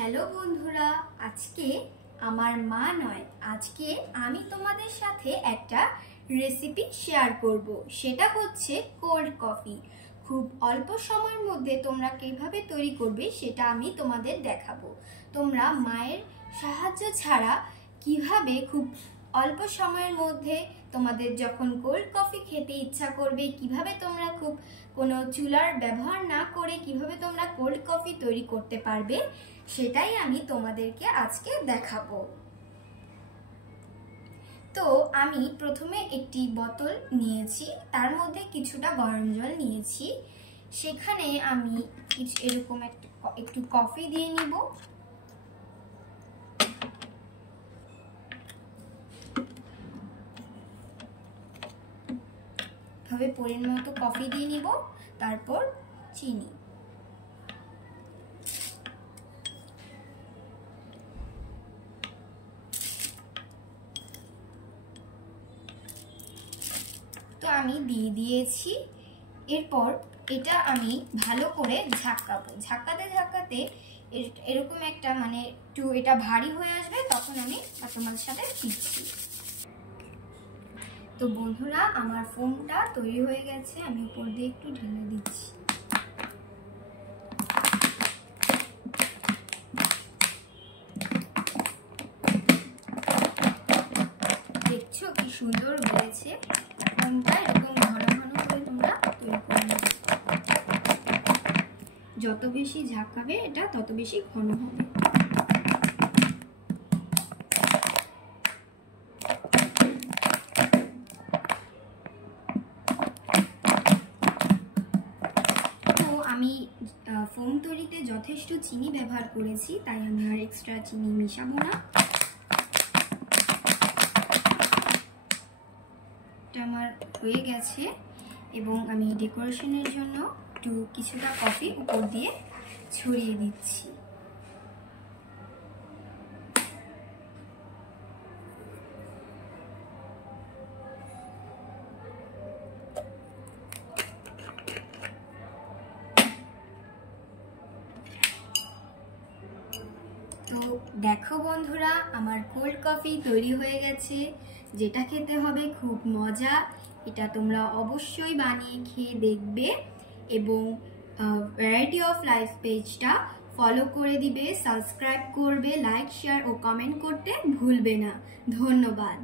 Hello বন্ধুরা, আজকে আমার মা নয়, আজকে আমি তোমাদের সাথে একটা রেসিপি শেয়ার করব। সেটা হচ্ছে কোল্ড কফি। খুব অল্প সময়ের মধ্যে তোমরা কিভাবে তৈরি করবে সেটা আমি তোমাদের দেখাবো। তোমরা মায়ের সাহায্য ছাড়া কিভাবে খুব অল্প সময়ের মধ্যে তোমাদের যখন কোল্ড কফি খেতে ইচ্ছা করবে, কিভাবে তোমরা খুব কোনো চুলার ব্যবহার না করে কিভাবে তোমরা কোল্ড কফি তৈরি করতে পারবে সেটাই আমি তোমাদেরকে আজকে দেখাবো। তো আমি প্রথমে একটি বোতল নিয়েছি, তার মধ্যে কিছুটা গরম জল নিয়েছি। সেখানে আমি এরকম একটু কফি দিয়ে নিব। ভাবে পরিমাণ মতো কফি দিয়ে নিব, তারপর চিনি। তো আমি দিয়ে দিয়েছি। এরপর এটা আমি ভালো করে ঝাঁকাবো। ঝাঁকাতে ঝাঁকাতে এরকম একটা একটু এটা ভারী হয়ে আসবে, তখন আমি তোমাদের সাথে দিচ্ছি। তো বন্ধুরা, আমার ফোমটা তৈরি হয়ে গেছে, আমি উপর দিয়ে একটু ঢেলে দিচ্ছি। দেখছো কি সুন্দর হয়েছে। ফোমটা এরকম ঘন ঘন করে তোমরা তৈরি করে নেবে। যত বেশি ঝাঁকাবে এটা তত বেশি ঘন হবে। আমি ফোম তৈরিতে যথেষ্ট চিনি ব্যবহার করেছি, তাই আমি আর এক্সট্রা চিনি মিশাবো না। এটা আমার হয়ে গেছে এবং আমি ডেকোরেশনের জন্য কিছুটা কফি উপর দিয়ে ছড়িয়ে দিচ্ছি। তো দেখো বন্ধুরা, আমার কোল্ড কফি তৈরি হয়ে গেছে, যেটা খেতে হবে খুব মজা। এটা তোমরা অবশ্যই বানিয়ে খেয়ে দেখবে এবং ভ্যারাইটি অফ লাইফ পেজটা ফলো করে দিবে, সাবস্ক্রাইব করবে, লাইক, শেয়ার ও কমেন্ট করতে ভুলবে না। ধন্যবাদ।